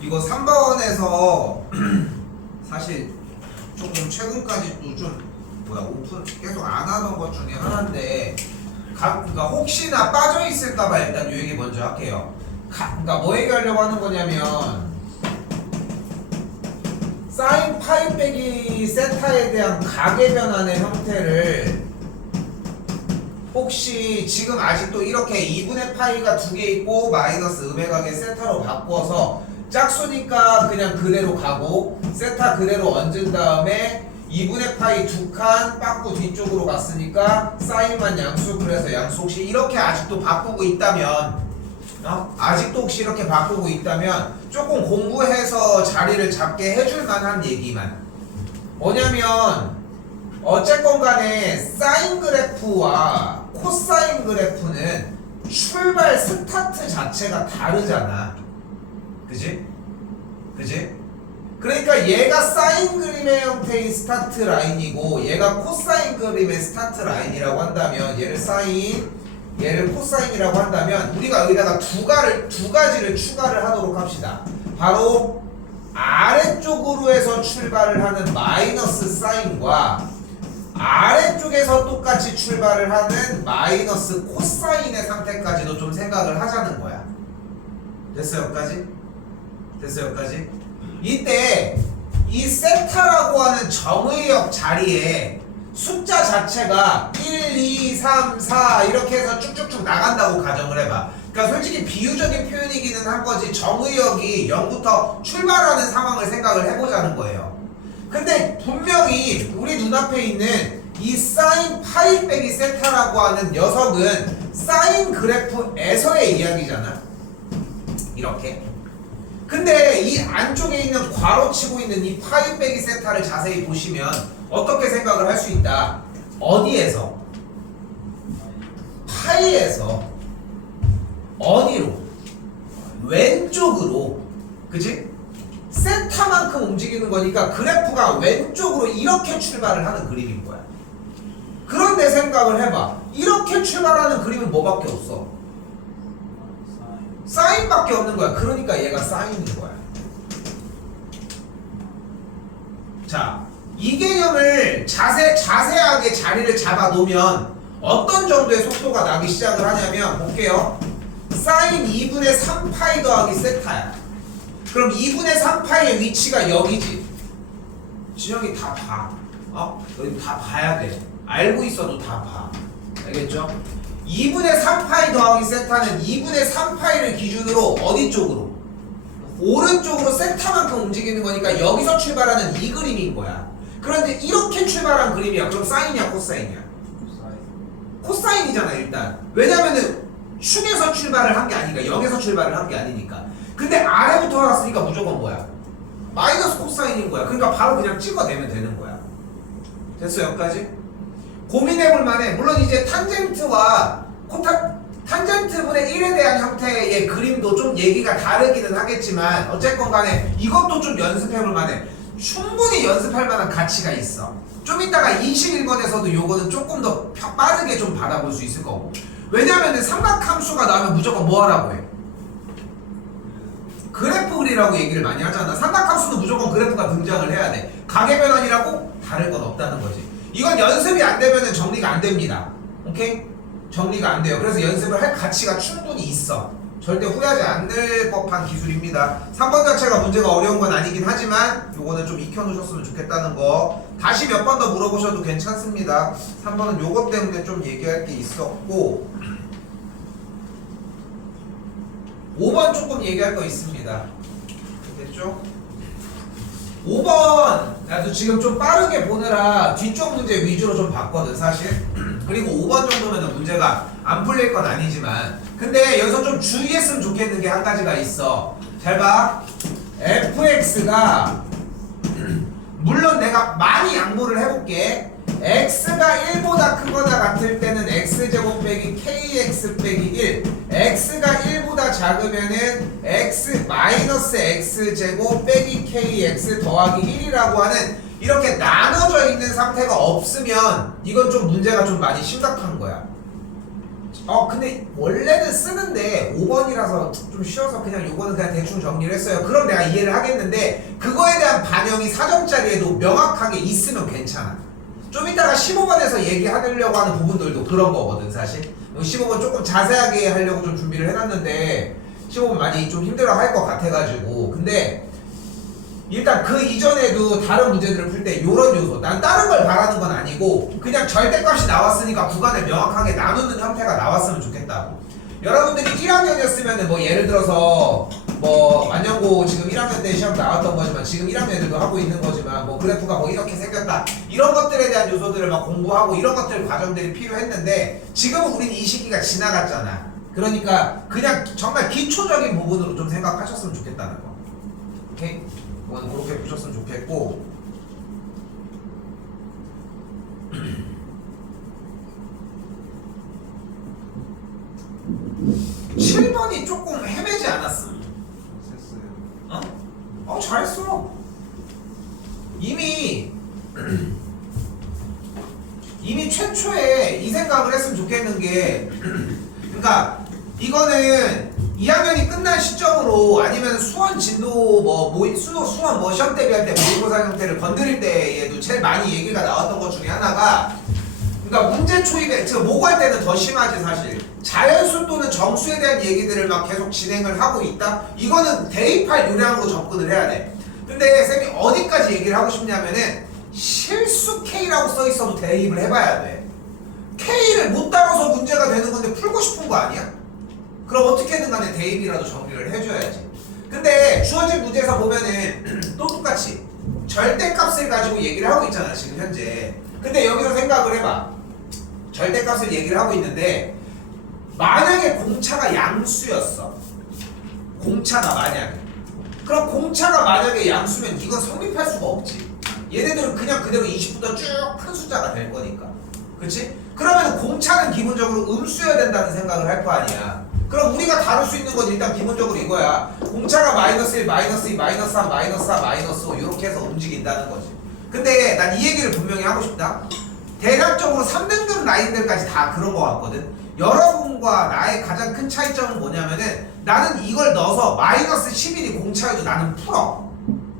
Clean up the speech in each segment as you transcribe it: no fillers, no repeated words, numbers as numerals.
이거 3번에서 사실 조금 최근까지도 좀 오픈 계속 안 하던 것 중에 하나인데 그러니까 혹시나 빠져 있을까봐 일단 요 얘기 먼저 할게요. 그러니까 뭐 얘기하려고 하는 거냐면 사인 파이 빼기 세타에 대한 가계 변환의 형태를 혹시 지금 아직도 이렇게 2분의 파이가 두 개 있고 마이너스 음의 가계 세타로 바꿔서 짝수니까 그냥 그대로 가고 세타 그대로 얹은 다음에 2분의 파이 두 칸 빠꾸 뒤쪽으로 갔으니까 사인만 양수, 그래서 양수 혹시 이렇게 아직도 바꾸고 있다면 아직도 혹시 이렇게 바꾸고 있다면 조금 공부해서 자리를 잡게 해줄 만한 얘기만 뭐냐면 어쨌건 간에 사인 그래프와 코사인 그래프는 출발 스타트 자체가 다르잖아. 그지? 그지? 그러니까 얘가 사인 그림의 형태의 스타트 라인이고 얘가 코사인 그림의 스타트 라인이라고 한다면 얘를 사인, 얘를 코사인이라고 한다면 우리가 여기다가 두 가지를 추가를 하도록 합시다. 바로 아래쪽으로 해서 출발을 하는 마이너스 사인과 아래쪽에서 똑같이 출발을 하는 마이너스 코사인의 상태까지도 좀 생각을 하자는 거야. 됐어요, 여기까지? 됐어요, 여기까지? 이때 이 세타라고 하는 정의역 자리에 숫자 자체가 1, 2, 3, 4 이렇게 해서 쭉쭉쭉 나간다고 가정을 해봐. 그러니까 솔직히 비유적인 표현이기는 한 거지 정의역이 0부터 출발하는 상황을 생각을 해보자는 거예요. 근데 분명히 우리 눈앞에 있는 이 사인 파이 빼기 세타라고 하는 녀석은 사인 그래프에서의 이야기잖아. 이렇게. 근데 이 안쪽에 있는 괄호치고 있는 이 파이 빼기 세타를 자세히 보시면 어떻게 생각을 할 수 있다. 어디에서? 파이에서 어디로? 왼쪽으로. 그치? 세타만큼 움직이는 거니까 그래프가 왼쪽으로 이렇게 출발을 하는 그림인 거야. 그런데 생각을 해봐. 이렇게 출발하는 그림은 뭐밖에 없어? 사인밖에 없는 거야. 그러니까 얘가 사인인 거야. 자, 이 개념을 자세하게 자리를 잡아 놓으면 어떤 정도의 속도가 나기 시작을 하냐면 볼게요. 사인 2분의 3파이 더하기 세타야. 그럼 2분의 3파이의 위치가 여기지. 진영이 다 봐. 여기 다 봐야 돼. 알고 있어도 다 봐. 알겠죠? 2분의 3파이 더하기 세타는 2분의 3파이를 기준으로 어디 쪽으로? 오른쪽으로 세타만큼 움직이는 거니까 여기서 출발하는 이 그림인 거야. 그런데 이렇게 출발한 그림이야. 그럼 사인이야, 코사인이야? 코사인이잖아, 일단. 왜냐면은 축에서 출발을 한 게 아니니까, 0에서 출발을 한 게 아니니까. 근데 아래부터 왔으니까 무조건 뭐야? 마이너스 코사인인 거야. 그러니까 바로 그냥 찍어내면 되는 거야. 됐어, 여기까지? 고민해볼 만해. 물론 이제 탄젠트와 탄젠트분의 1에 대한 형태의 그림도 좀 얘기가 다르기는 하겠지만 어쨌건 간에 이것도 좀 연습해볼 만해. 충분히 연습할 만한 가치가 있어. 좀 이따가 21번에서도 요거는 조금 더 빠르게 좀 받아볼 수 있을 거고. 왜냐면은 삼각함수가 나오면 무조건 뭐 하라고 해? 그래프 그리라고 얘기를 많이 하잖아. 삼각함수도 무조건 그래프가 등장을 해야 돼. 가계변환이라고 다를 건 없다는 거지. 이건 연습이 안 되면은 정리가 안 됩니다. 오케이? 정리가 안 돼요. 그래서 연습을 할 가치가 충분히 있어. 절대 후회하지 않을 법한 기술입니다. 3번 자체가 문제가 어려운 건 아니긴 하지만 요거는 좀 익혀놓으셨으면 좋겠다는 거. 다시 몇 번 더 물어보셔도 괜찮습니다. 3번은 요것 때문에 좀 얘기할 게 있었고 5번 조금 얘기할 거 있습니다. 됐죠? 5번 나도 지금 좀 빠르게 보느라 뒤쪽 문제 위주로 좀 봤거든 사실. 그리고 5번 정도면 문제가 안 풀릴 건 아니지만 근데 여기서 좀 주의했으면 좋겠는 게 한 가지가 있어. 잘 봐. fx가 물론 내가 많이 양보를 해볼게. x가 1보다 크거나 같을 때는 x제곱 빼기 kx 빼기 1 x가 1보다 작으면은 x 마이너스 x제곱 빼기 kx 더하기 1이라고 하는 이렇게 나눠져 있는 상태가 없으면 이건 좀 문제가 좀 많이 심각한 거야. 근데 원래는 쓰는데 5번이라서 좀 쉬워서 그냥 요거는 그냥 대충 정리를 했어요. 그럼 내가 이해를 하겠는데 그거에 대한 반영이 4점짜리에도 명확하게 있으면 괜찮아. 좀 이따가 15번에서 얘기하려고 하는 부분들도 그런 거거든 사실. 15번 조금 자세하게 하려고 좀 준비를 해놨는데 15번 많이 좀 힘들어 할 것 같아가지고. 근데 일단 그 이전에도 다른 문제들을 풀 때 요런 요소, 난 다른 걸 바라는 건 아니고 그냥 절대값이 나왔으니까 구간을 명확하게 나누는 형태가 나왔으면 좋겠다고. 여러분들이 1학년이었으면 뭐 예를 들어서 뭐 완전고 지금 1학년 때 시험 나왔던 거지만 지금 1학년 애들도 하고 있는 거지만 뭐 그래프가 뭐 이렇게 생겼다 이런 것들에 대한 요소들을 막 공부하고 이런 것들 과정들이 필요했는데 지금은 우린 이 시기가 지나갔잖아. 그러니까 그냥 정말 기초적인 부분으로 좀 생각하셨으면 좋겠다는 거. 오케이? 이건 그렇게 보셨으면 좋겠고. 7번이 조금 헤매지 않았어? 잘했어. 이미 최초에 이 생각을 했으면 좋겠는 게 그러니까 이거는 2학년이 끝난 시점으로 아니면 수원 진도 수원 뭐 시험 대비할 때 모의고사 형태를 건드릴 때에도 제일 많이 얘기가 나왔던 것 중에 하나가 그러니까 문제 초입에 지금 모고할 때는 더 심하지 사실. 자연수 또는 정수에 대한 얘기들을 막 계속 진행을 하고 있다? 이거는 대입할 요량으로 접근을 해야 돼. 근데 쌤이 어디까지 얘기를 하고 싶냐면은 실수 K라고 써 있어도 대입을 해봐야 돼. K를 못 다뤄서 문제가 되는 건데 풀고 싶은 거 아니야? 그럼 어떻게든 간에 대입이라도 정리를 해줘야지. 근데 주어진 문제에서 보면은 또 똑같이 절대값을 가지고 얘기를 하고 있잖아 지금 현재. 근데 여기서 생각을 해봐. 절대값을 얘기를 하고 있는데 만약에 공차가 양수였어. 공차가 만약에. 그럼 공차가 만약에 양수면 이건 성립할 수가 없지. 얘네들은 그냥 그대로 20부터 쭉 큰 숫자가 될 거니까. 그치? 그러면 공차는 기본적으로 음수여야 된다는 생각을 할 거 아니야. 그럼 우리가 다룰 수 있는 건 일단 기본적으로 이거야. 공차가 마이너스 1, 마이너스 2, 마이너스 3, 마이너스 4, 마이너스 5 이렇게 해서 움직인다는 거지. 근데 난 이 얘기를 분명히 하고 싶다. 대략적으로 3등급 라인들까지 다 그런 거 같거든. 여러분과 나의 가장 큰 차이점은 뭐냐면은 나는 이걸 넣어서 마이너스 11이 공차여도 나는 풀어.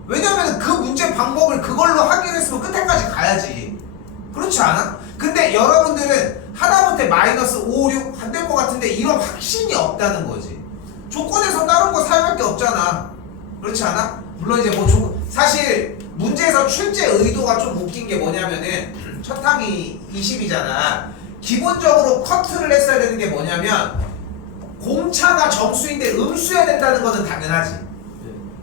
왜냐면 그 문제 방법을 그걸로 하기로 했으면 끝에까지 가야지. 그렇지 않아? 근데 여러분들은 하다못해 마이너스 5, 6 안 될 것 같은데 이런 확신이 없다는 거지. 조건에서 다른 거 사용할 게 없잖아. 그렇지 않아? 물론 이제 뭐 사실 문제에서 출제 의도가 좀 웃긴 게 뭐냐면은 첫 항이 20이잖아. 기본적으로 커트를 했어야 되는 게 뭐냐면 공차가 정수인데 음수여야 된다는 거는 당연하지.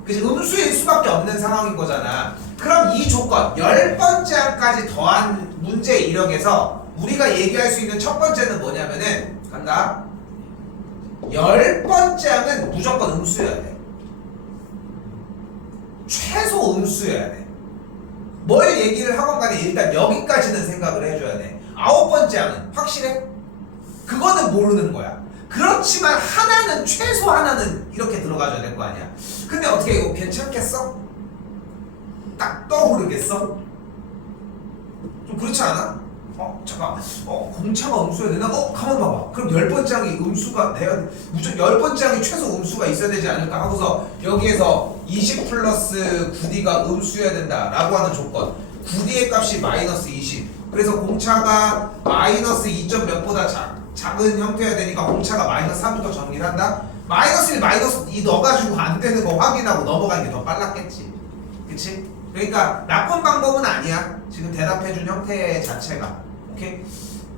그치? 음수일 수밖에 없는 상황인 거잖아. 그럼 이 조건 10번째 항까지 더한 문제 이력에서 우리가 얘기할 수 있는 첫 번째는 뭐냐면은 간다. 10번째 항은 무조건 음수여야 돼. 최소 음수여야 돼. 뭘 얘기를 하건 간에 일단 여기까지는 생각을 해줘야 돼. 9번째 항은 확실해? 그거는 모르는 거야. 그렇지만 하나는 최소 하나는 이렇게 들어가줘야 될 거 아니야. 근데 어떻게 이거 괜찮겠어? 딱 떠오르겠어? 좀 그렇지 않아? 잠깐 공차가 음수여야 되나? 가만 봐봐. 그럼 10번째 항이 음수가 내가 무조건 10번째 항이 최소 음수가 있어야 되지 않을까 하고서 여기에서 20 플러스 9D가 음수여야 된다 라고 하는 조건. 9D의 값이 마이너스 20. 그래서 공차가 마이너스 2점 몇보다 작은 형태여야 되니까 공차가 마이너스 3부터 정리를 한다? 마이너스 1, 마이너스 2 넣어가지고 안 되는 거 확인하고 넘어가는 게 더 빨랐겠지. 그치? 그러니까 나쁜 방법은 아니야. 지금 대답해준 형태 자체가. 오케이?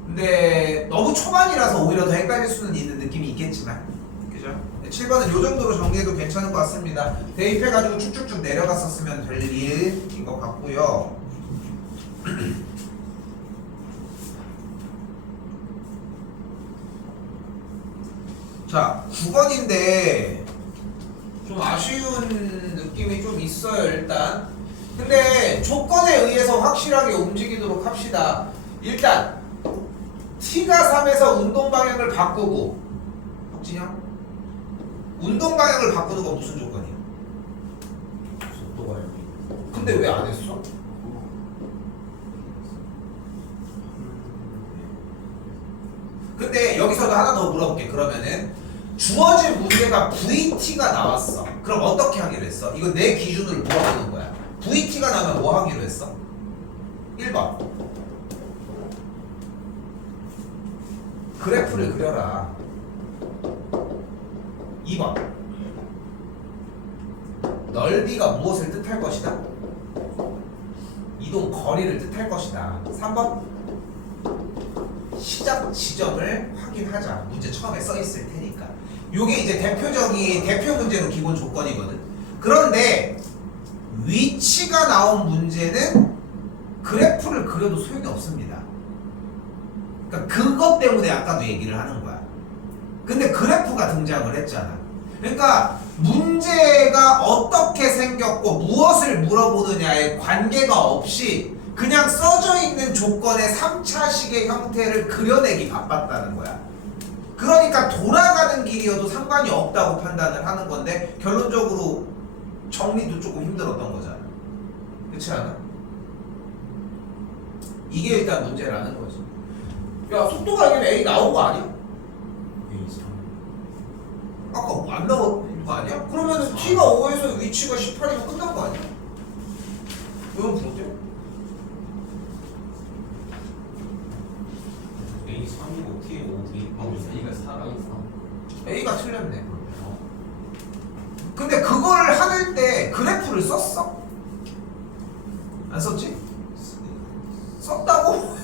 근데 너무 초반이라서 오히려 더 헷갈릴 수는 있는 느낌이 있겠지만. 그죠? 7번은 요 정도로 정리해도 괜찮은 것 같습니다. 대입해가지고 쭉쭉쭉 내려갔었으면 될 일인 것 같고요. 자, 9번인데 좀 아쉬운 느낌이 좀 있어요 일단. 근데 조건에 의해서 확실하게 움직이도록 합시다. 일단 T가 3에서 운동 방향을 바꾸고 박진영? 운동 방향을 바꾸는 건 무슨 조건이야? 속도가요. 근데 왜 안 했어? 근데 여기서도 하나 더 물어볼게. 그러면은 주어진 문제가 VT가 나왔어. 그럼 어떻게 하기로 했어? 이거 내 기준으로 물어보는 거야. VT가 나오면 뭐 하기로 했어? 1번 그래프를 그려라. 2번 넓이가 무엇을 뜻할 것이다? 이동 거리를 뜻할 것이다. 3번 시작 지점을 확인하자. 문제 처음에 써 있을 테니까. 요게 이제 대표적인 대표 문제로 기본 조건이거든. 그런데 위치가 나온 문제는 그래프를 그려도 소용이 없습니다. 그러니까 그것 때문에 아까도 얘기를 하는 거야. 근데 그래프가 등장을 했잖아. 그러니까 문제가 어떻게 생겼고 무엇을 물어보느냐에 관계가 없이 그냥 써져 있는 조건의 3차식의 형태를 그려내기 바빴다는 거야. 그러니까 돌아가는 길이어도 상관이 없다고 판단을 하는 건데 결론적으로 정리도 조금 힘들었던 거잖아. 그렇지 않아? 이게 일단 문제라는 거지. 야, 속도가 이게 A 나온 거 아니야? 아까 뭐 안 나온 거 아니야? 그러면은 T가 5에서 위치가 18이면 끝난 거 아니야? 이건 문제? A 3이고 T 5, A가 4랑 A가 틀렸네. 근데 그걸 할 때 그래프를 썼어? 안 썼지? 썼다고?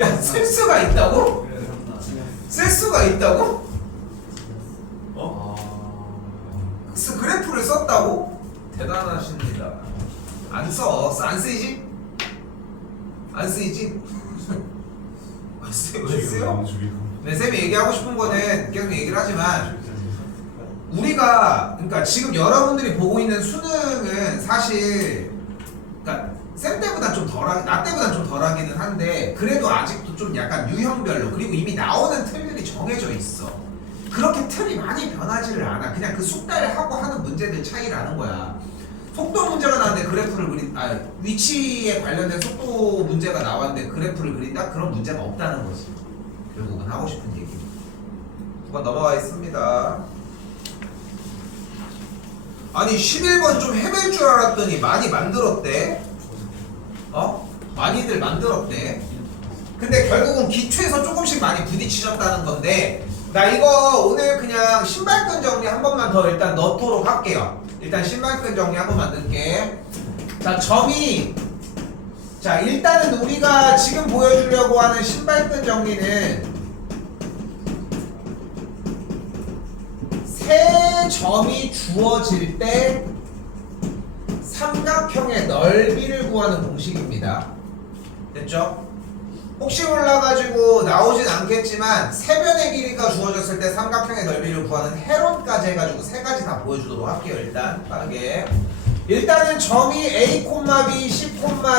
야, 쓸 수가 있다고? 쓸 수가 있다고? 그래서 그래프를 썼다고? 대단하십니다. 안 써. 안 쓰이지? 안 쓰이지? 안 쓰요? 왜 쓰요? 네, 쌤이 얘기하고 싶은 거는 계속 얘기를 하지만 우리가 그러니까 지금 여러분들이 보고 있는 수능은 사실 그러니까 쌤 때보다 좀 덜하게 나 때보다 좀 덜하기는 한데 그래도 아직도 좀 약간 유형별로 그리고 이미 나오는 틀들이 정해져 있어. 그렇게 틀이 많이 변하지를 않아. 그냥 그 숙달하고 하는 문제들 차이라는 거야. 속도 문제가 나왔는데 그래프를 위치에 관련된 속도 문제가 나왔는데 그래프를 그린다? 그런 문제가 없다는 거지. 결국은 하고 싶은 얘기. 9번 넘어가 있습니다. 아니 11번 좀 헤맬 줄 알았더니 많이 만들었대. 많이들 만들었대. 근데 결국은 기초에서 조금씩 많이 부딪히셨다는 건데 나 이거 오늘 그냥 신발끈 정리 한 번만 더 일단 넣도록 할게요. 일단 신발끈 정리 한 번만 넣을게. 자, 점이 자 일단은 우리가 지금 보여주려고 하는 신발끈 정리는 세 점이 주어질 때 삼각형의 넓이를 구하는 공식입니다. 됐죠? 혹시 몰라가지고 나오진 않겠지만 세변의 길이가 주어졌을 때 삼각형의 넓이를 구하는 해론까지 해가지고 세 가지 다 보여주도록 할게요. 일단 빠르게. 일단은 점이 A, B, C,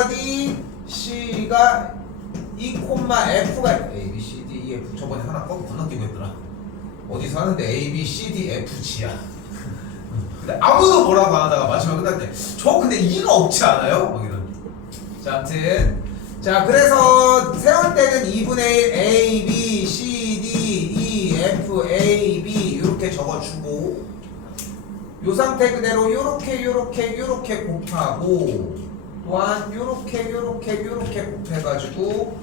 D, C가 E, F가 A, B, C, D, E, F 저번에 하나 건너뛰고 했더라. 어디서 하는데 A, B, C, D, F, G야. 근데 아무도 뭐라고 안 하다가 마지막에 끝날 때 저 근데 E가 없지 않아요? 막 이런. 자, 아무튼 자 그래서 세울 때는 2분의 1 A, B, C, D, E, F, A, B 이렇게 적어주고 요 상태 그대로 요렇게 곱하고 또한 요렇게 곱해가지고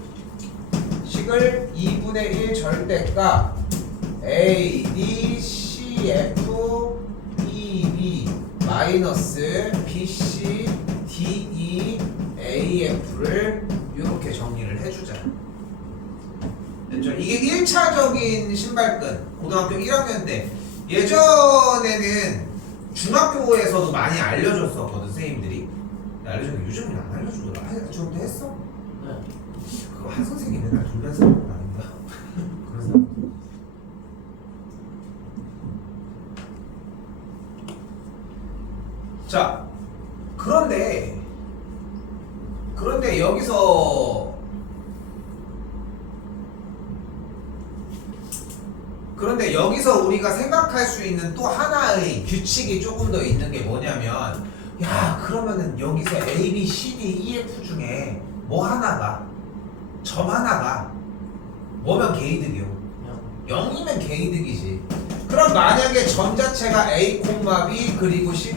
식을 2분의 1 절대값 A, D, C, F, E, B 마이너스 B, C, D, E, A, F를 이렇게 정리를 해주자. 됐죠? 이게 1차적인 신발끈 고등학교 1학년 때 예전에는 중학교에서도 많이 알려줬었거든 선생님들이. 알려줬는데 요즘은 안 알려주더라. 중학교 때 했어? 네. 그거 한 선생님이 맨날 돌면서 아닌가? 그래서 자 그런데 여기서 우리가 생각할 수 있는 또 하나의 규칙이 조금 더 있는 게 뭐냐면 야 그러면은 여기서 A, B, C, D, E, F 중에 뭐 하나가 점 하나가 뭐면 개이득이요? 0이면 개이득이지. 그럼 만약에 점 자체가 A, B 그리고 C,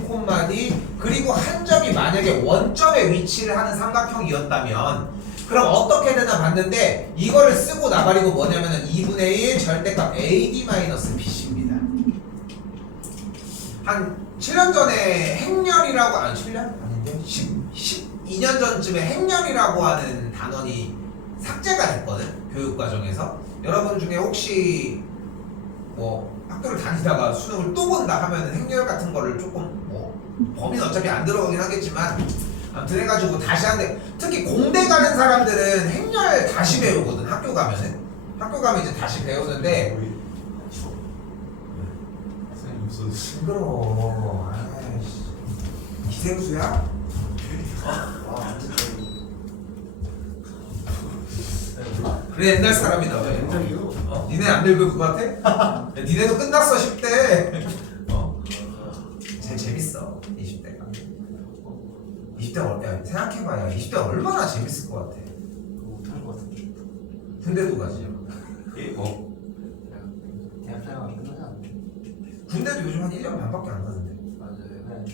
D 그리고 한 점이 만약에 원점에 위치를 하는 삼각형이었다면 그럼 어떻게 되나 봤는데 이거를 쓰고 나가리고 뭐냐면은 2분의 1 절대값 AD-BC입니다. 한 7년 전에 행렬이라고 7년? 아닌데 12년 전쯤에 행렬이라고 하는 단원이 삭제가 됐거든 교육과정에서. 여러분 중에 혹시 뭐 학교를 다니다가 수능을 또 본다 하면은 행렬 같은 거를 조금 뭐 범위는 어차피 안 들어가긴 하겠지만 아무튼 해가지고 다시 하는데 특히 공대 가는 사람들은 행렬 다시 배우거든. 학교 가면은 이제 다시 배우는데 징그러워. 아이씨 기생수야? 그래 옛날 사람이다. 왜? 니네 안 늙을 것 같아? 야, 니네도 끝났어 10대. 제일 재밌어 20대가. 20대 생각해봐요. 20대 얼마나 재밌을 것 같아. 못할 것 같은데. 군대도 가지. 대학 생활 끝나지 않는데. 군대도 요즘 한 1년 반밖에 안 가던데. 맞아요.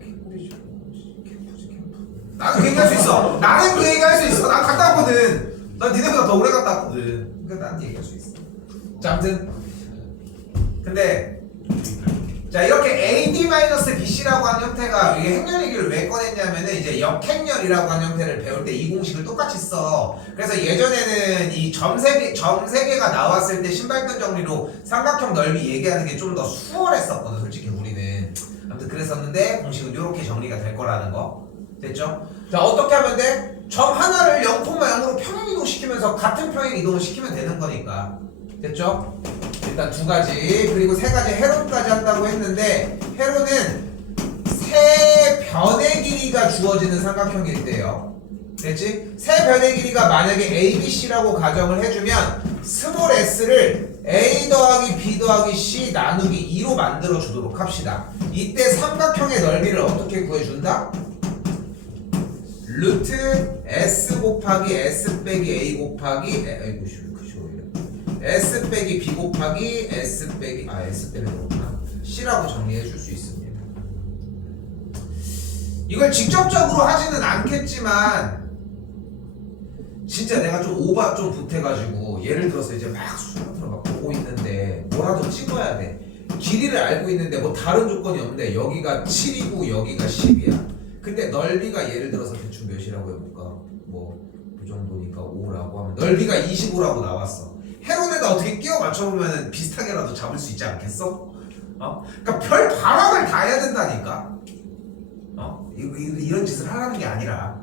개꿀이죠. 캠프지 캠프. 나는 그 얘기할 수 있어. 나는 그 얘기할 수 있어. 난 갔다 왔거든. 난 니네보다 더 오래 갔다 왔거든. 그러니까 난 얘기할 수 있어. 자 아무튼 근데 자 이렇게 AD-BC라고 하는 형태가 이게 행렬 얘기를 왜 꺼냈냐면은 이제 역행렬이라고 하는 형태를 배울 때 이 공식을 똑같이 써. 그래서 예전에는 이 점 세 개가 나왔을 때 신발끈 정리로 삼각형 넓이 얘기하는 게 좀 더 수월했었거든 솔직히 우리는. 아무튼 그랬었는데 공식은 이렇게 정리가 될 거라는 거 됐죠? 자 어떻게 하면 돼? 점 하나를 0,0으로 평행 이동시키면서 같은 평행 이동을 시키면 되는 거니까 됐죠? 일단 두 가지 그리고 세 가지 회로까지 한다고 했는데 회로는 세 변의 길이가 주어지는 삼각형일 때요. 됐지? 세 변의 길이가 만약에 ABC라고 가정을 해주면 스몰 s를 A 더하기 B 더하기 C 나누기 2로 만들어 주도록 합시다. 이때 삼각형의 넓이를 어떻게 구해준다? 루트 S 곱하기 S 빼기 A 곱하기 S 빼기 B 곱하기 S 빼기 S 빼기 C라고 정리해 줄 수 있습니다. 이걸 직접적으로 하지는 않겠지만 진짜 내가 좀 오바 좀 보태가지고 예를 들어서 이제 막 수능 같은 거 막 보고 있는데 뭐라도 찍어야 돼. 길이를 알고 있는데 뭐 다른 조건이 없는데 여기가 7이고 여기가 10이야. 근데 넓이가 예를 들어서 대충 몇이라고 해볼까? 뭐 그 정도니까 5라고 하면 넓이가 25라고 나왔어. 헤론에다 어떻게 끼워 맞춰보면 비슷하게라도 잡을 수 있지 않겠어? 그러니까 별 발악을 다 해야 된다니까. 이런 짓을 하라는 게 아니라.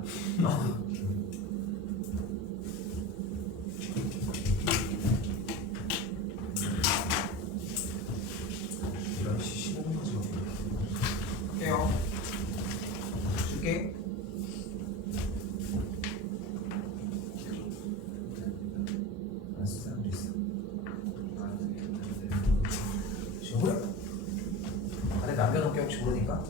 이런 시시한 거지. 할게요. 줄게. 남겨놓을게 혹시 모르니까.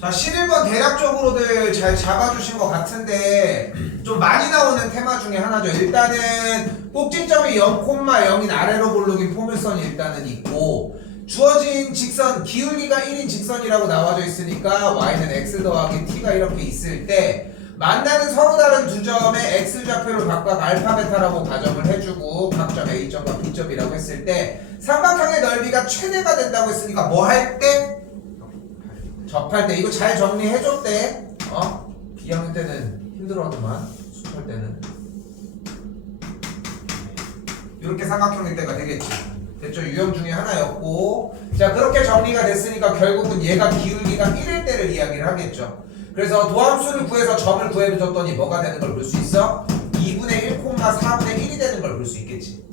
자 11번 대략적으로들 잘 잡아주신 것 같은데 좀 많이 나오는 테마 중에 하나죠. 일단은 꼭지점이 0,0인 아래로 볼록인 포물선이 일단은 있고 주어진 직선 기울기가 1인 직선이라고 나와져 있으니까 y는 x 더하기 t가 이렇게 있을 때 만나는 서로 다른 두 점의 x좌표를 각각 알파 베타라고 가정을 해주고 각점 a점과 b점이라고 했을 때 삼각형의 넓이가 최대가 된다고 했으니까 뭐 할 때? 접할 때. 이거 잘 정리해줬대. B학년 때는 힘들어하더만 수할 때는 이렇게 삼각형일 때가 되겠지. 됐죠? 유형 중에 하나였고 자 그렇게 정리가 됐으니까 결국은 얘가 기울기가 1일 때를 이야기를 하겠죠. 그래서 도함수를 구해서 점을 구해줬더니 뭐가 되는 걸 볼 수 있어? 2분의 1, 4분의 1이 되는 걸 볼 수 있겠지.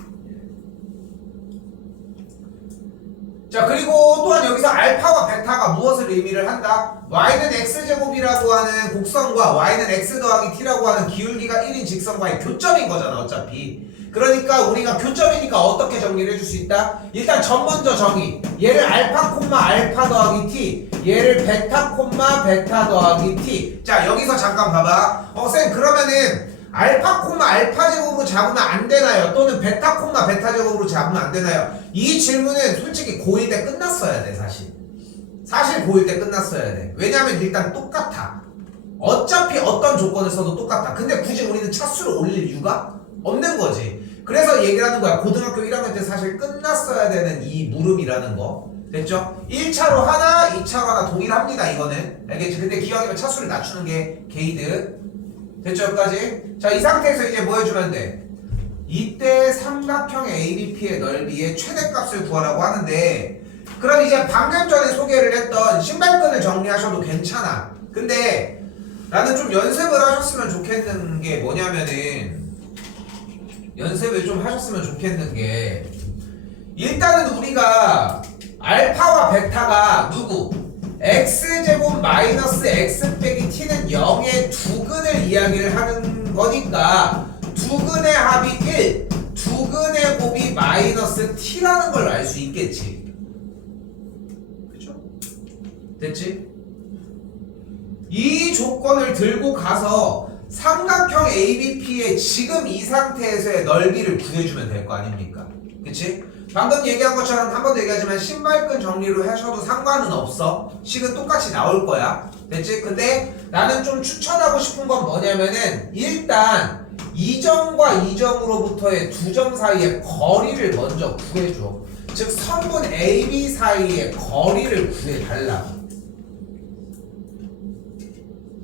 자 그리고 또한 여기서 알파와 베타가 무엇을 의미를 한다? y는 x제곱이라고 하는 곡선과 y는 x 더하기 t라고 하는 기울기가 1인 직선과의 교점인 거잖아 어차피. 그러니까 우리가 교점이니까 어떻게 정리를 해줄 수 있다? 일단 점 먼저 정의. 얘를 알파 콤마 알파 더하기 t, 얘를 베타 콤마 베타 더하기 t. 자 여기서 잠깐 봐봐. 쌤 그러면은 알파 콤마 알파 제곱으로 잡으면 안 되나요? 또는 베타 콤마 베타 제곱으로 잡으면 안 되나요? 이 질문은 솔직히 고1 때 끝났어야 돼 사실 고1 때 끝났어야 돼. 왜냐면 일단 똑같아. 어차피 어떤 조건을 써도 똑같아. 근데 굳이 우리는 차수를 올릴 이유가 없는 거지. 그래서 얘기를 하는 거야. 고등학교 1학년 때 사실 끝났어야 되는 이 물음이라는 거. 됐죠? 1차로 하나, 2차로 하나 동일합니다. 이거는. 알겠지? 근데 기왕이면 차수를 낮추는 게 게이드. 됐죠? 여기까지? 자, 이 상태에서 이제 뭐 해주면 돼? 이때 삼각형 ABP의 넓이의 최대값을 구하라고 하는데 그럼 이제 방금 전에 소개를 했던 신발끈을 정리하셔도 괜찮아. 근데 나는 좀 연습을 하셨으면 좋겠는 게 뭐냐면은 연습을 좀 하셨으면 좋겠는 게 일단은 우리가 알파와 베타가 누구? x제곱 마이너스 x 빼기 t는 0의 두근을 이야기를 하는 거니까 두근의 합이 1, 두근의 곱이 마이너스 t라는 걸 알 수 있겠지. 그쵸? 됐지? 이 조건을 들고 가서 삼각형 ABP의 지금 이 상태에서의 넓이를 구해주면 될 거 아닙니까? 그치? 방금 얘기한 것처럼 한 번도 얘기하지만 신발끈 정리로 하셔도 상관은 없어. 식은 똑같이 나올 거야. 됐지? 근데 나는 좀 추천하고 싶은 건 뭐냐면은 일단 이 점과 이 점으로부터의 두 점 사이의 거리를 먼저 구해줘. 즉 선분 AB 사이의 거리를 구해달라고.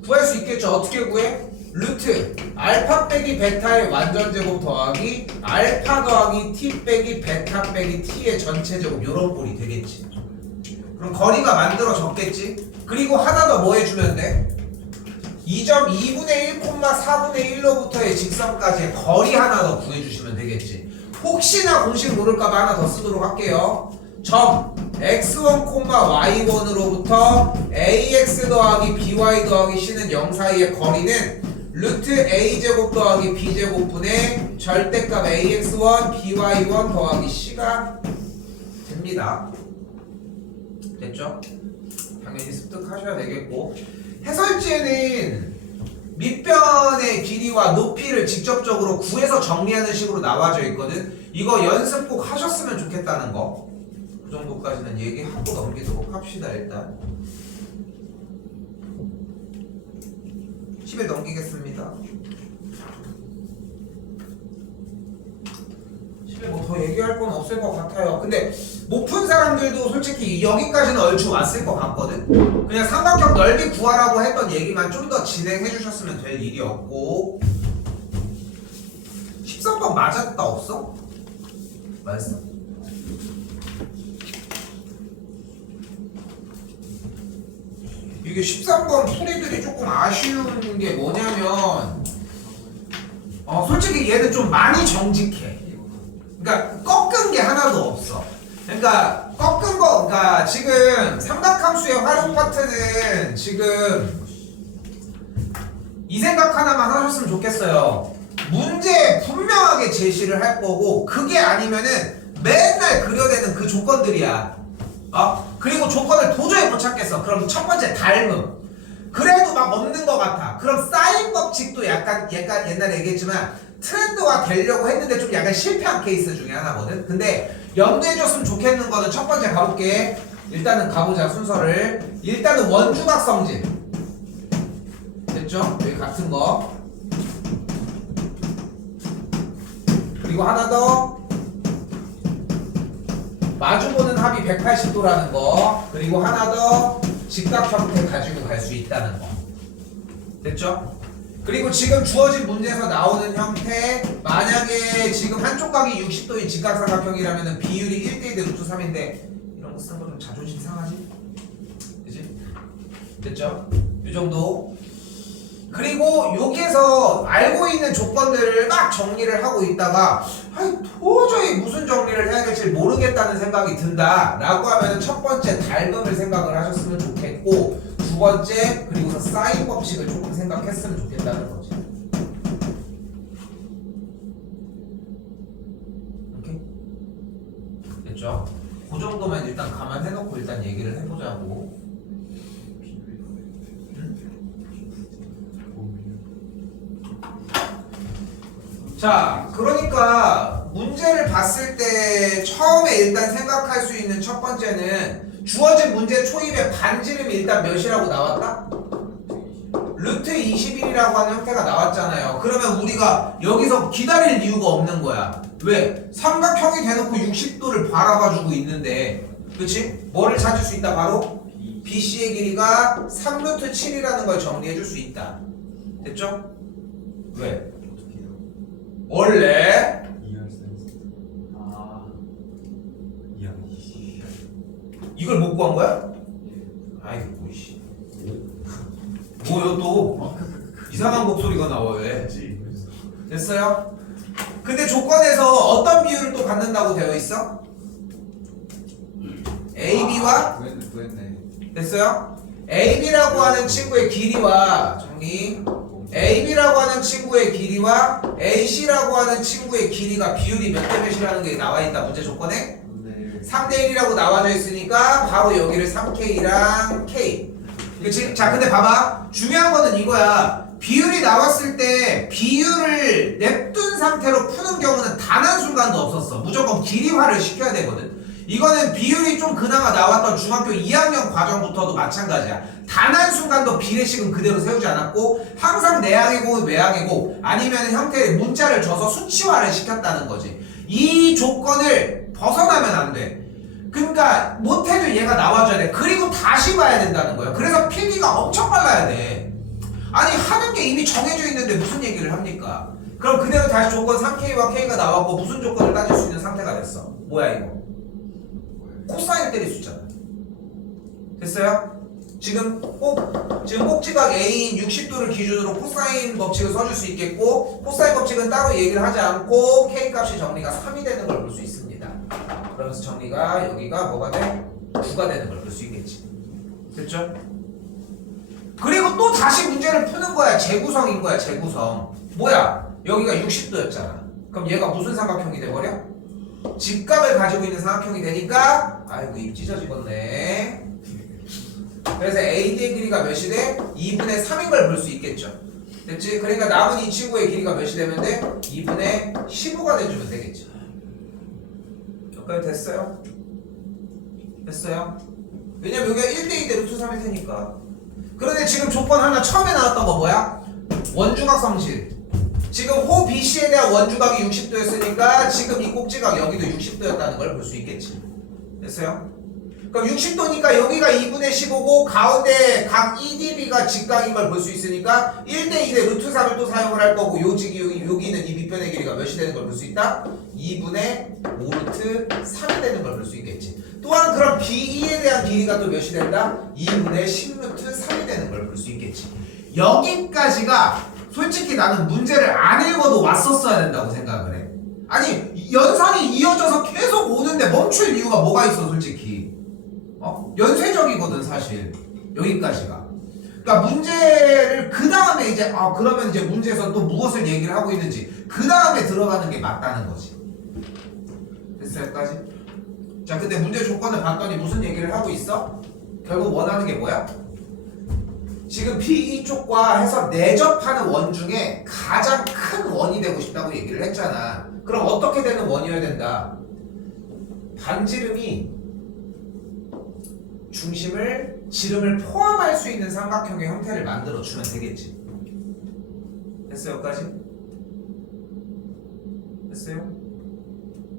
구할 수 있겠죠? 어떻게 구해? 루트 알파 빼기 베타의 완전제곱 더하기 알파 더하기 t 빼기 베타 빼기 t의 전체제곱 요런 꼴이 되겠지. 그럼 거리가 만들어졌겠지? 그리고 하나 더 뭐 해주면 돼? 2점 2분의 1, 4분의 1로부터의 직선까지의 거리 하나 더 구해주시면 되겠지. 혹시나 공식 모를까봐 하나 더 쓰도록 할게요. 점 x1, y1으로부터 ax 더하기 by 더하기 c는 0 사이의 거리는 루트 a제곱 더하기 b제곱분의 절대값 ax1, by1 더하기 c가 됩니다. 됐죠? 당연히 습득하셔야 되겠고 해설지에는 밑변의 길이와 높이를 직접적으로 구해서 정리하는 식으로 나와져 있거든. 이거 연습 꼭 하셨으면 좋겠다는 거. 그 정도까지는 얘기하고 넘기도록 합시다. 일단 10일 넘기겠습니다. 10일 뭐 더 얘기할 건 없을 것 같아요. 근데 못 푼 사람들도 솔직히 여기까지는 얼추 왔을 것 같거든. 그냥 삼각형 넓이 구하라고 했던 얘기만 좀 더 진행해 주셨으면 될 일이었고 13번 맞았다 없어? 맞았어. 이게 13번 풀이들이 조금 아쉬운 게 뭐냐면 솔직히 얘는 좀 많이 정직해. 그러니까 꺾은 게 하나도 없어. 그러니까 꺾은 거, 그러니까 지금 삼각함수의 활용 파트는 지금 이 생각 하나만 하셨으면 좋겠어요. 문제 분명하게 제시를 할 거고 그게 아니면은 맨날 그려내는 그 조건들이야. 그리고 조건을 도저히 못 찾겠어. 그럼 첫 번째 닮음. 그래도 막 없는 것 같아. 그럼 사인 법칙도 약간 옛날에 얘기했지만 트렌드화 되려고 했는데 좀 약간 실패한 케이스 중에 하나거든. 근데 염두해줬으면 좋겠는 거는 첫 번째 가볼게. 일단은 가보자 순서를. 일단은 원주각 성질. 됐죠? 여기 같은 거. 그리고 하나 더. 마주보는 합이 180도라는 거. 그리고 하나 더. 직각 형태 가지고 갈 수 있다는 거. 됐죠? 그리고 지금 주어진 문제에서 나오는 형태, 만약에 지금 한쪽 각이 60도인 직각삼각형이라면 비율이 1대1 대 루트 3인데 이런 거 쓰는 거 좀 자존심 상하지? 그치? 됐죠? 이 정도. 그리고 여기에서 알고 있는 조건들을 막 정리를 하고 있다가 도저히 무슨 정리를 해야 될지 모르겠다는 생각이 든다 라고 하면 첫 번째 닮음을 생각을 하셨으면 좋겠고 두 번째 그리고서 사인 법칙을 조금 생각했으면 좋겠다는 거지. 오케이? 됐죠? 그 정도만 일단 감안해놓고 일단 얘기를 해보자고. 자, 그러니까 문제를 봤을 때 처음에 일단 생각할 수 있는 첫 번째는 주어진 문제 초입에 반지름이 일단 몇이라고 나왔다? 루트 21이라고 하는 형태가 나왔잖아요. 그러면 우리가 여기서 기다릴 이유가 없는 거야. 왜? 삼각형이 대놓고 60도를 바라봐주고 있는데, 그치? 뭐를 찾을 수 있다? 바로 BC의 길이가 3루트 7이라는 걸 정리해 줄 수 있다. 됐죠? 왜? 원래 이걸 못 구한 거야? 아이고 씨. 뭐요 또? 이상한 목소리가 나와요. 왜? 됐어요? 근데 조건에서 어떤 비율을 또 갖는다고 되어 있어? AB와 구했네. 됐어요? AB라고 하는 친구의 길이와 정리 AB라고 하는 친구의 길이와 AC라고 하는 친구의 길이가 비율이 몇 대 몇이라는 게 나와 있다 문제 조건에? 네. 3대1이라고 나와져 있으니까 바로 여기를 3K랑 K. 그치? 자, 근데 봐봐. 중요한 거는 이거야. 비율이 나왔을 때 비율을 냅둔 상태로 푸는 경우는 단 한순간도 없었어. 무조건 길이화를 시켜야 되거든. 이거는 비율이 좀 그나마 나왔던 중학교 2학년 과정부터도 마찬가지야. 단 한순간도 비례식은 그대로 세우지 않았고 항상 내항이고 외항이고 아니면 형태의 문자를 줘서 수치화를 시켰다는 거지. 이 조건을 벗어나면 안 돼. 그러니까 못해도 얘가 나와줘야 돼. 그리고 다시 봐야 된다는 거야. 그래서 필기가 엄청 빨라야 돼. 아니 하는 게 이미 정해져 있는데 무슨 얘기를 합니까? 그럼 그대로 다시 조건 3K와 K가 나왔고 무슨 조건을 따질 수 있는 상태가 됐어. 뭐야 이거? 코사인 때릴 수 있잖아. 됐어요? 지금 꼭지각 A인 60도를 기준으로 코사인 법칙을 써줄 수 있겠고 코사인 법칙은 따로 얘기를 하지 않고 K 값이 정리가 3이 되는 걸 볼 수 있습니다. 그러면서 정리가 여기가 뭐가 돼? 9가 되는 걸 볼 수 있겠지. 됐죠? 그리고 또 다시 문제를 푸는 거야. 재구성인 거야. 재구성. 뭐야? 여기가 60도였잖아. 그럼 얘가 무슨 삼각형이 돼버려? 직각을 가지고 있는 삼각형이 되니까 아이고 입 찢어지겠네. 그래서 AD의 길이가 몇이 돼? 2분의 3인 걸 볼 수 있겠죠. 됐지? 그러니까 남은 이 친구의 길이가 몇이 되면 돼? 2분의 15가 돼주면 되겠지. 여기까지 됐어요? 됐어요? 왜냐면 여기가 1대2 대 루트 3일 테니까. 그런데 지금 조건 하나 처음에 나왔던 거 뭐야? 원주각 성실. 지금 호 BC에 대한 원주각이 60도였으니까 지금 이 꼭지각 여기도 60도였다는 걸 볼 수 있겠지. 됐어요? 그럼 60도니까 여기가 2분의 15고 가운데 각 EDB가 직각인 걸 볼 수 있으니까 1대2 대 루트 3을 또 사용을 할 거고 여기는 이 밑변의 길이가 몇이 되는 걸 볼 수 있다? 2분의 5루트 3이 되는 걸 볼 수 있겠지. 또한 그럼 BE에 대한 길이가 또 몇이 된다? 2분의 10루트 3이 되는 걸 볼 수 있겠지. 여기까지가 솔직히 나는 문제를 안 읽어도 왔었어야 된다고 생각을 해. 아니 연산이 이어져서 계속 오는데 멈출 이유가 뭐가 있어 솔직히. 연쇄적이거든 사실 여기까지가. 그러니까 문제를 그 다음에 이제 그러면 이제 문제에서 또 무엇을 얘기를 하고 있는지 그 다음에 들어가는 게 맞다는 거지. 됐어요 여기까지? 자 근데 문제 조건을 봤더니 무슨 얘기를 하고 있어? 결국 원하는 게 뭐야? 지금 PE 쪽과 해서 내접하는 원 중에 가장 큰 원이 되고 싶다고 얘기를 했잖아. 그럼 어떻게 되는 원이어야 된다? 반지름이 지름을 포함할 수 있는 삼각형의 형태를 만들어주면 되겠지. 됐어요 여기까지? 됐어요?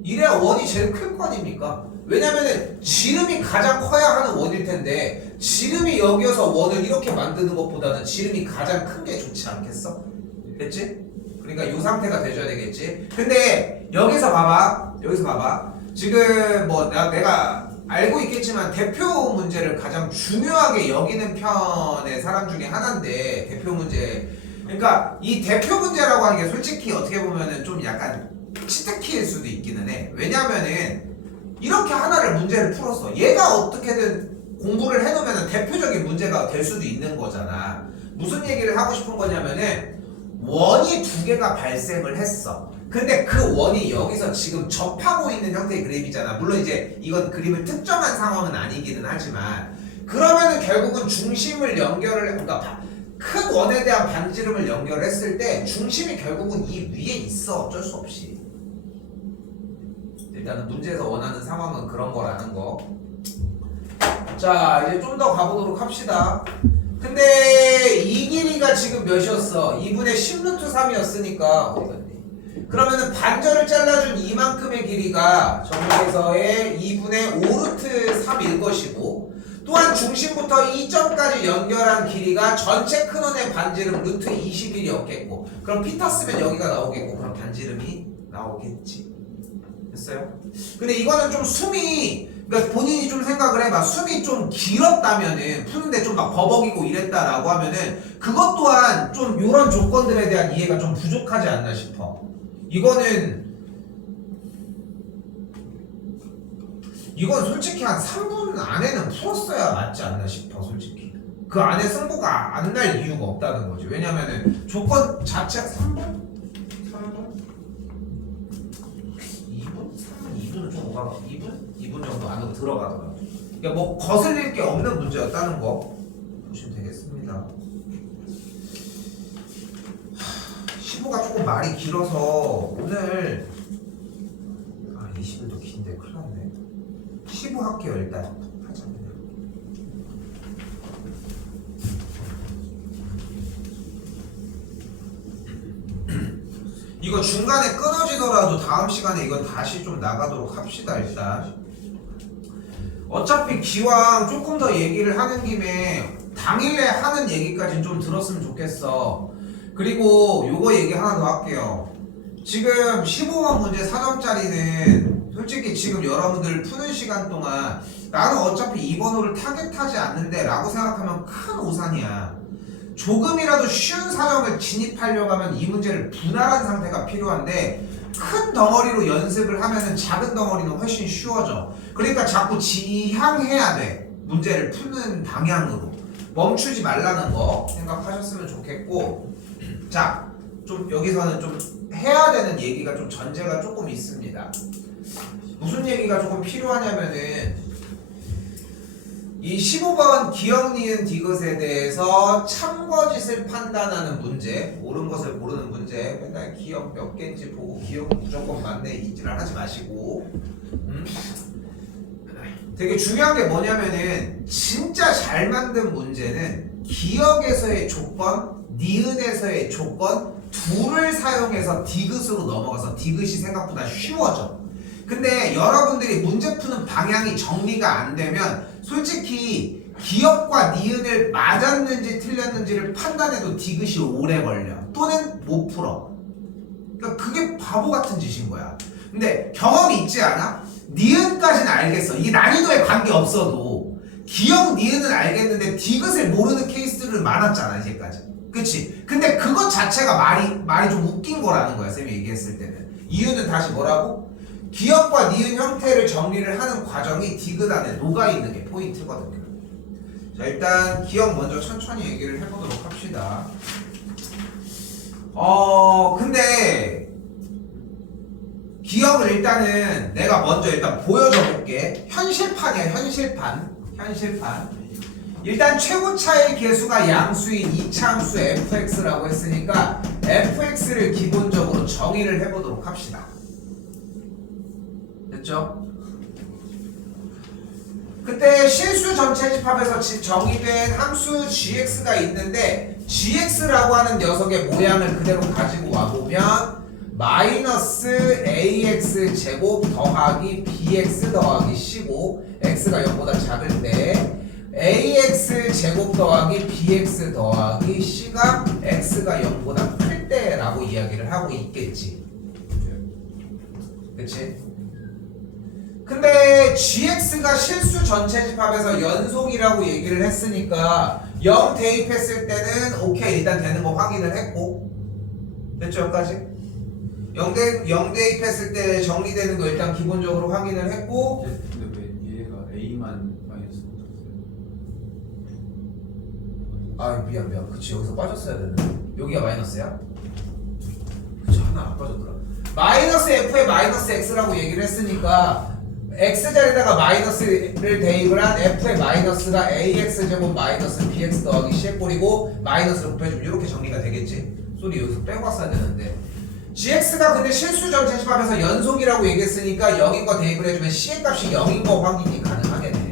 이래야 원이 제일 클 거 아닙니까? 왜냐면은 지름이 가장 커야 하는 원일 텐데 지름이 여기여서 원을 이렇게 만드는 것보다는 지름이 가장 큰 게 좋지 않겠어? 됐지? 그러니까 이 상태가 돼줘야 되겠지. 근데 여기서 봐봐. 지금 뭐 내가 알고 있겠지만 대표 문제를 가장 중요하게 여기는 편의 사람 중에 하나인데 대표 문제. 그러니까 이 대표 문제라고 하는 게 솔직히 어떻게 보면은 좀 약간 치트키일 수도 있기는 해. 왜냐면은 이렇게 하나를 문제를 풀었어. 얘가 어떻게든 공부를 해놓으면 대표적인 문제가 될 수도 있는 거잖아. 무슨 얘기를 하고 싶은 거냐면은 원이 두 개가 발생을 했어. 근데 그 원이 여기서 지금 접하고 있는 형태의 그림이잖아. 물론 이제 이건 그림을 특정한 상황은 아니기는 하지만 그러면은 결국은 중심을 연결을 그러니까 큰 원에 대한 반지름을 연결했을 때 중심이 결국은 이 위에 있어. 어쩔 수 없이. 일단은 문제에서 원하는 상황은 그런 거라는 거. 자, 이제 좀 더 가보도록 합시다. 근데 이 길이가 지금 몇이었어? 2분의 10루트 3이었으니까 어디 갔니? 그러면은 반절을 잘라준 이만큼의 길이가 정리에서의 2분의 5루트 3일 것이고, 또한 중심부터 이 점까지 연결한 길이가 전체 큰원의 반지름 루트 21이었겠고, 그럼 피타 쓰면 여기가 나오겠고, 그럼 반지름이 나오겠지. 됐어요? 근데 이거는 좀 숨이, 그러니까 본인이 좀 생각을 해봐. 숨이 좀 길었다면은, 푸는데 좀 막 버벅이고 이랬다라고 하면은, 그것 또한 좀 이런 조건들에 대한 이해가 좀 부족하지 않나 싶어. 이건 솔직히 한 3분 안에는 풀었어야 맞지 않나 싶어, 솔직히. 그 안에 승부가 안 날 이유가 없다는 거지. 왜냐면은 조건 자체 3분? 2분? 2분은 좀 오가 2분 정도 안으로 들어가더라고. 그러니까 뭐 거슬릴 게 없는 문제였다는 거 보시면 되겠습니다. 15가 조금 말이 길어서 오늘 20일도 긴데 큰일 났네. 15 할게요. 일단 하자. 이거 중간에 끊어지더라도 다음 시간에 이건 다시 좀 나가도록 합시다. 일단 어차피 기왕 조금 더 얘기를 하는 김에 당일에 하는 얘기까지는 좀 들었으면 좋겠어. 그리고 요거 얘기 하나 더 할게요. 지금 15번 문제 4점짜리는 솔직히 지금 여러분들 푸는 시간 동안 나는 어차피 2번호를 타겟하지 않는데 라고 생각하면 큰 오산이야. 조금이라도 쉬운 사정을 진입하려고 하면 이 문제를 분할한 상태가 필요한데, 큰 덩어리로 연습을 하면은 작은 덩어리는 훨씬 쉬워져. 그러니까 자꾸 지향해야 돼. 문제를 푸는 방향으로 멈추지 말라는 거 생각하셨으면 좋겠고, 자, 좀 여기서는 좀 해야 되는 얘기가 좀 전제가 조금 있습니다. 무슨 얘기가 조금 필요하냐면은 이 15번 기억, 니은, 디귿에 대해서 참거짓을 판단하는 문제, 옳은 것을 모르는 문제, 맨날 기억 몇 개인지 보고 기억은 무조건 맞네 이지랄 하지 마시고, 되게 중요한 게 뭐냐면은 진짜 잘 만든 문제는 기억에서의 조건, 니은에서의 조건 둘을 사용해서 디귿으로 넘어가서 디귿이 생각보다 쉬워져. 근데 여러분들이 문제 푸는 방향이 정리가 안 되면 솔직히 기억과 니은을 맞았는지 틀렸는지를 판단해도 디귿이 오래 걸려. 또는 못 풀어. 그러니까 그게 바보 같은 짓인 거야. 근데 경험이 있지 않아? 니은까지는 알겠어. 이게 난이도에 관계없어도 기억, 니은은 알겠는데 디귿을 모르는 케이스들은 많았잖아 이제까지. 그치? 근데 그것 자체가 말이 좀 웃긴 거라는 거야, 쌤이 얘기했을 때는. 이유는 다시 뭐라고? 기억과 니은 형태를 정리를 하는 과정이 디귿 안에 녹아있는 게 포인트거든요. 자, 일단 기억 먼저 천천히 얘기를 해보도록 합시다. 근데 기억을 일단은 내가 먼저 일단 보여줘 볼게. 현실판이야, 현실판. 일단 최고차의 계수가 양수인 이차함수 fx라고 했으니까 fx를 기본적으로 정의를 해보도록 합시다. 됐죠? 그때 실수 전체 집합에서 정의된 함수 gx가 있는데, gx라고 하는 녀석의 모양을 그대로 가지고 와보면 마이너스 ax 제곱 더하기 bx 더하기 c고, x가 0보다 작을 때 ax 제곱 더하기 bx 더하기 c가 x가 0보다 클 때라고 이야기를 하고 있겠지. 그치? 근데 gx가 실수 전체 집합에서 연속이라고 얘기를 했으니까 0 대입했을 때는 오케이 일단 되는 거 확인을 했고, 됐죠? 여기까지? 0 대입했을 때 정리되는 거 일단 기본적으로 확인을 했고. 근데 왜 얘가 A만 마이너스 못했어요? 미안 그치, 여기서 빠졌어야 되는데 여기가 마이너스야? 그치, 하나 안 빠졌더라. 마이너스 f에 마이너스 x라고 얘기를 했으니까 x자리에다가 마이너스를 대입을 한 f의 마이너스가 ax제곱 마이너스 bx 더하기 c의 꼴이고 마이너스를 곱해주면 이렇게 정리가 되겠지. 소리 여기서 빼고 왔어야 되는데 gx가 근데 실수 전체 집합에서 연속이라고 얘기했으니까 0인 거 대입을 해주면 c의 값이 0인 거 확인이 가능하겠네.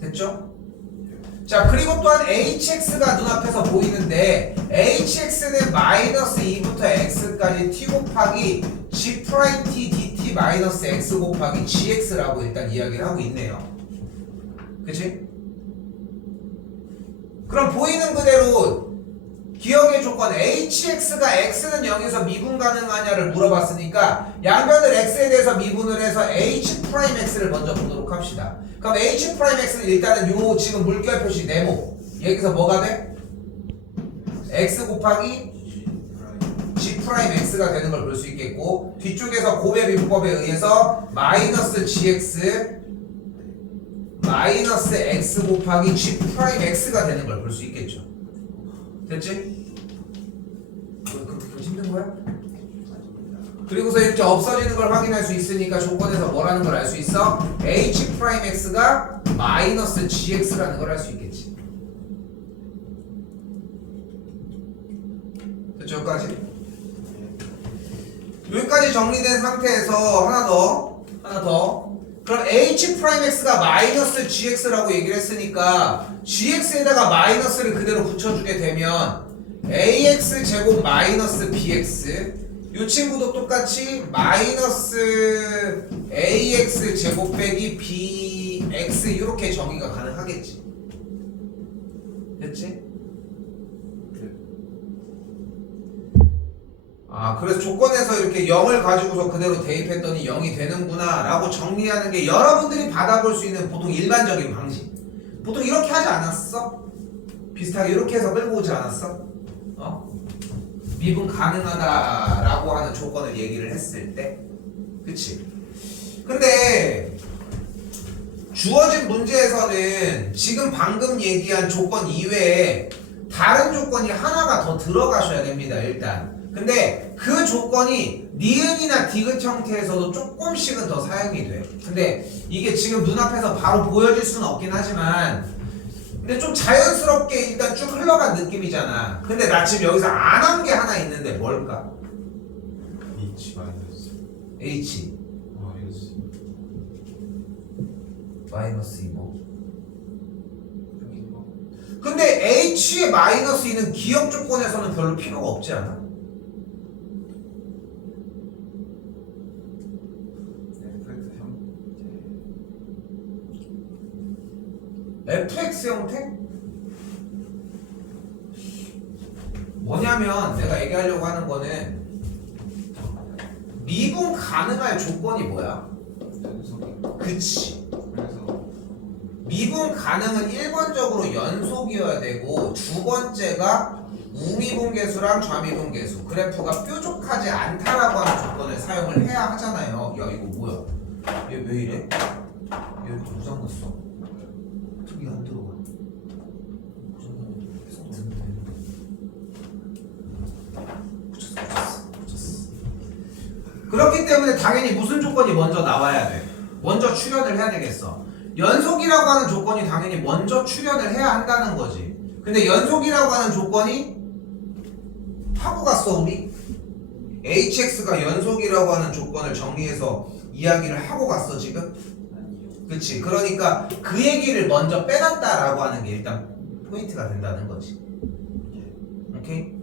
됐죠? 자, 그리고 또한 hx가 눈앞에서 보이는데 hx는 마이너스 2부터 x까지 t 곱하기 g 프라임 t dt 마이너스 x 곱하기 gx라고 일단 이야기를 하고 있네요. 그치? 그럼 보이는 그대로 기억의 조건 hx가 x는 0에서 미분 가능하냐를 물어봤으니까 양변을 x에 대해서 미분을 해서 h 프라임 x를 먼저 보도록 합시다. 그럼 h 프라임 x는 일단은 요 지금 물결 표시 네모 여기서 뭐가 돼? x 곱하기 g 프라임 x가 되는 걸 볼 수 있겠고 뒤쪽에서 곱의 비법에 의해서 마이너스 gx 마이너스 x 곱하기 g 프라임 x가 되는 걸 볼 수 있겠죠. 됐지? 그렇게 힘든 거야? 그리고서 이렇게 없어지는 걸 확인할 수 있으니까 조건에서 뭐라는 걸 알 수 있어? h 프라임 x가 마이너스 gx라는 걸 알 수 있겠지. 됐죠? 여기까지? 여기까지 정리된 상태에서 하나 더 그럼 h 프라임 x가 마이너스 gx라고 얘기를 했으니까 gx에다가 마이너스를 그대로 붙여주게 되면 ax 제곱 마이너스 bx 이 친구도 똑같이 마이너스 ax 제곱 빼기 bx 이렇게 정의가 가능하겠지. 됐지? 아, 그래서 조건에서 이렇게 0을 가지고서 그대로 대입했더니 0이 되는구나 라고 정리하는 게 여러분들이 받아볼 수 있는 보통 일반적인 방식. 보통 이렇게 하지 않았어? 비슷하게 이렇게 해서 끌고 오지 않았어? 미분 가능하다라고 하는 조건을 얘기를 했을 때. 그치? 근데 주어진 문제에서는 지금 방금 얘기한 조건 이외에 다른 조건이 하나가 더 들어가셔야 됩니다. 일단 근데 그 조건이 니은이나 디귿 형태에서도 조금씩은 더 사용이 돼요. 근데 이게 지금 눈앞에서 바로 보여질 수는 없긴 하지만 근데 좀 자연스럽게 일단 쭉 흘러간 느낌이잖아. 근데 나 지금 여기서 안 한 게 하나 있는데 뭘까? H 마이너스 H 마이너스 마이너스 2뭐 근데 H의 마이너스 2는 기억 조건에서는 별로 필요가 없지 않아? fx 형태? 뭐냐면 내가 얘기하려고 하는 거는 미분 가능할 조건이 뭐야? 그치. 그래서 미분 가능은 1번적으로 연속이어야 되고 두 번째가 우미분 계수랑 좌미분 계수 그래프가 뾰족하지 않다라고 하는 조건을 사용을 해야 하잖아요. 야 이거 뭐야? 얘 왜 이래? 얘 이렇게 무상 났어? 어떻게 안 들어가? 붙였어. 그렇기 때문에 당연히 무슨 조건이 먼저 나와야 돼? 먼저 출현을 해야 되겠어. 연속이라고 하는 조건이 당연히 먼저 출현을 해야 한다는 거지. 근데 연속이라고 하는 조건이 하고 갔어 우리? hx가 연속이라고 하는 조건을 정리해서 이야기를 하고 갔어 지금? 그치. 그러니까 그 얘기를 먼저 빼놨다라고 하는 게 일단 포인트가 된다는 거지. 오케이?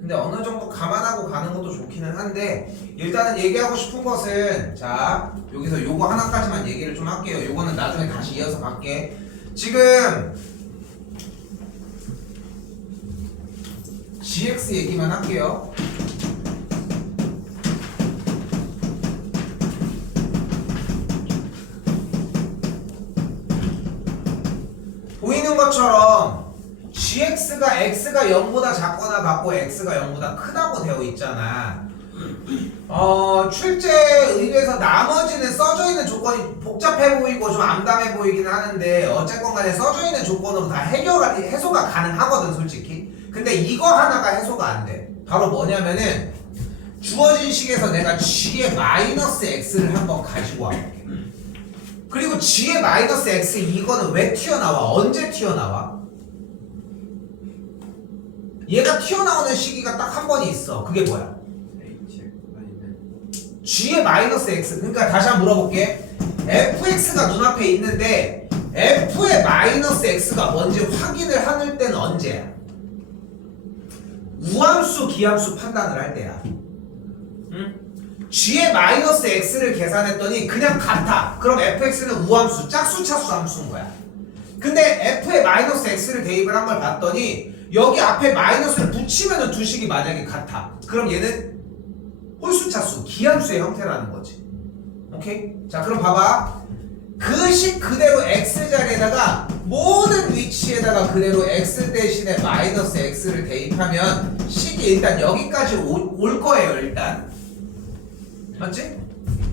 근데 어느 정도 감안하고 가는 것도 좋기는 한데 일단은 얘기하고 싶은 것은 자 여기서 요거 하나까지만 얘기를 좀 할게요. 요거는 나중에 다시 이어서 갈게. 지금 gx 얘기만 할게요. 보이는 것처럼 gx가 x가 0보다 작거나 같고 x가 0보다 크다고 되어 있잖아. 출제 의뢰에서 나머지는 써져 있는 조건이 복잡해 보이고 좀 암담해 보이긴 하는데 어쨌건 간에 써져 있는 조건으로 다 해소가 가능하거든 솔직히. 근데 이거 하나가 해소가 안 돼. 바로 뭐냐면은 주어진 식에서 내가 g의 마이너스 x를 한번 가지고 와볼게. 그리고 g의 마이너스 x 이거는 왜 튀어나와? 언제 튀어나와? 얘가 튀어나오는 시기가 딱 한 번이 있어. 그게 뭐야? g의 마이너스 x. 그러니까 다시 한번 물어볼게. fx가 눈앞에 있는데 f의 마이너스 x가 뭔지 확인을 하는 때는 언제야? 우함수 기함수 판단을 할 때야. 응? g의 마이너스 x를 계산했더니 그냥 같아. 그럼 fx는 우함수, 짝수 차수 함수인 거야. 근데 f의 마이너스 x를 대입을 한 걸 봤더니 여기 앞에 마이너스를 붙이면 두 식이 만약에 같아. 그럼 얘는 홀수 차수, 기함수의 형태라는 거지. 오케이? 자, 그럼 봐봐. 그 식 그대로 x 자리에다가 모든 위치에다가 그대로 x 대신에 마이너스 x를 대입하면 식이 일단 여기까지 올 거예요, 일단. 맞지?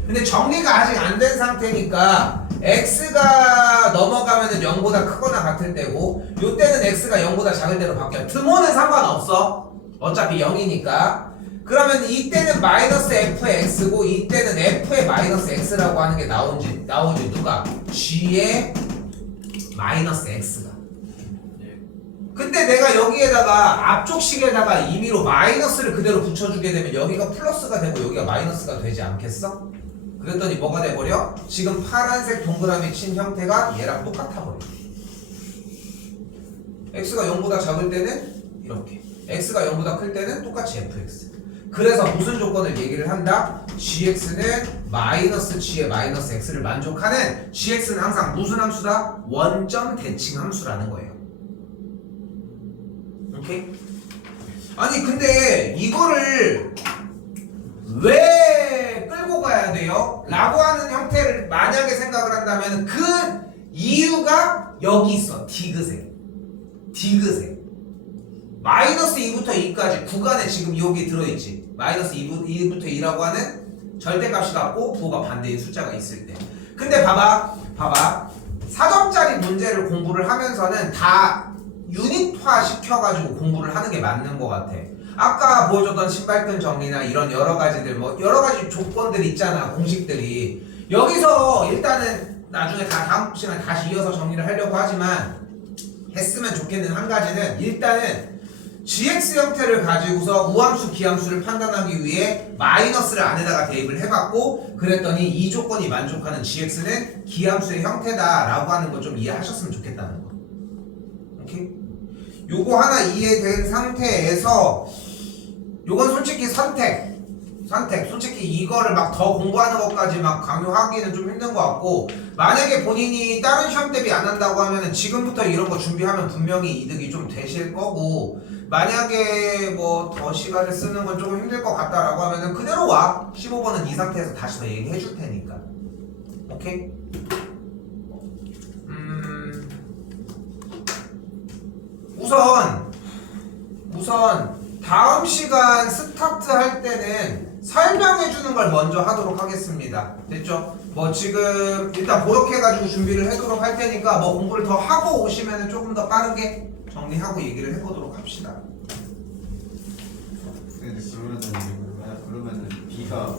근데 정리가 아직 안 된 상태니까 x가 넘어가면은 0보다 크거나 같을 때고 요때는 x가 0보다 작을 때로 바뀌어요. 드모는 상관없어. 어차피 0이니까. 그러면 이때는 마이너스 fx고 이때는 f의 마이너스 x라고 하는 게 나오지 누가? g의 마이너스 x가. 근데 내가 여기에다가 앞쪽 식에다가 임의로 마이너스를 그대로 붙여주게 되면 여기가 플러스가 되고 여기가 마이너스가 되지 않겠어? 그랬더니 뭐가 돼버려? 지금 파란색 동그라미 친 형태가 얘랑 똑같아 버려. x가 0보다 작을 때는 이렇게, x가 0보다 클 때는 똑같이 fx. 그래서 무슨 조건을 얘기를 한다? gx는 마이너스 g의 마이너스 x를 만족하는 gx는 항상 무슨 함수다? 원점 대칭 함수라는 거예요. 오케이? 아니 근데 이거를 왜 끌고 가야 돼요? 라고 하는 형태를 만약에 생각을 한다면 그 이유가 여기 있어. 디귿에 마이너스 2부터 2까지 구간에 지금 여기 들어있지. 마이너스 2부터 2라고 하는 절대값이 같고 부호가 반대인 숫자가 있을 때. 근데 봐봐 4점짜리 문제를 공부를 하면서는 다 유닛화 시켜가지고 공부를 하는 게 맞는 것 같아. 아까 보여줬던 신발끈 정리나 이런 여러 가지들 뭐 여러 가지 조건들 있잖아. 공식들이 여기서 일단은 나중에 다 다음 시간에 다시 이어서 정리를 하려고 하지만 했으면 좋겠는 한 가지는 일단은 gx 형태를 가지고서 우함수 기함수를 판단하기 위해 마이너스를 안에다가 대입을 해봤고 그랬더니 이 조건이 만족하는 gx는 기함수의 형태다 라고 하는 거 좀 이해하셨으면 좋겠다는 거. 오케이? 요거 하나 이해된 상태에서 요건 솔직히 선택 솔직히 이거를 막 더 공부하는 것까지 막 강요하기는 좀 힘든 것 같고 만약에 본인이 다른 시험 대비 안 한다고 하면은 지금부터 이런 거 준비하면 분명히 이득이 좀 되실 거고 만약에 뭐 더 시간을 쓰는 건 조금 힘들 것 같다라고 하면은 그대로 와. 15번은 이 상태에서 다시 더 얘기해 줄 테니까. 오케이? 우선 다음 시간 스타트 할 때는 설명해 주는 걸 먼저 하도록 하겠습니다. 됐죠? 뭐 지금 일단 그렇게 해가지고 준비를 하도록 할 테니까 뭐 공부를 더 하고 오시면 조금 더 빠르게 정리하고 얘기를 해보도록 합시다. 그러면은 B가